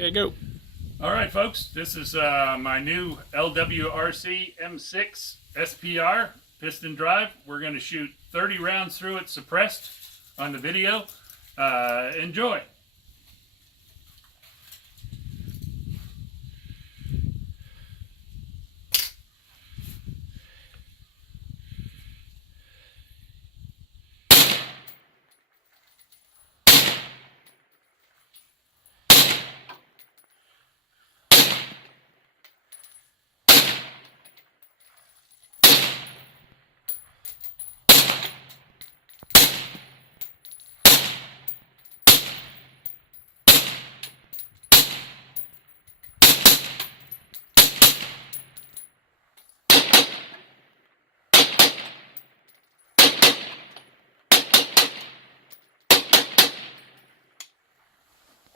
Okay, go. All right, folks, this is my new LWRCI M6 SPR piston drive. We're going to shoot 30 rounds through it suppressed on the video. Enjoy.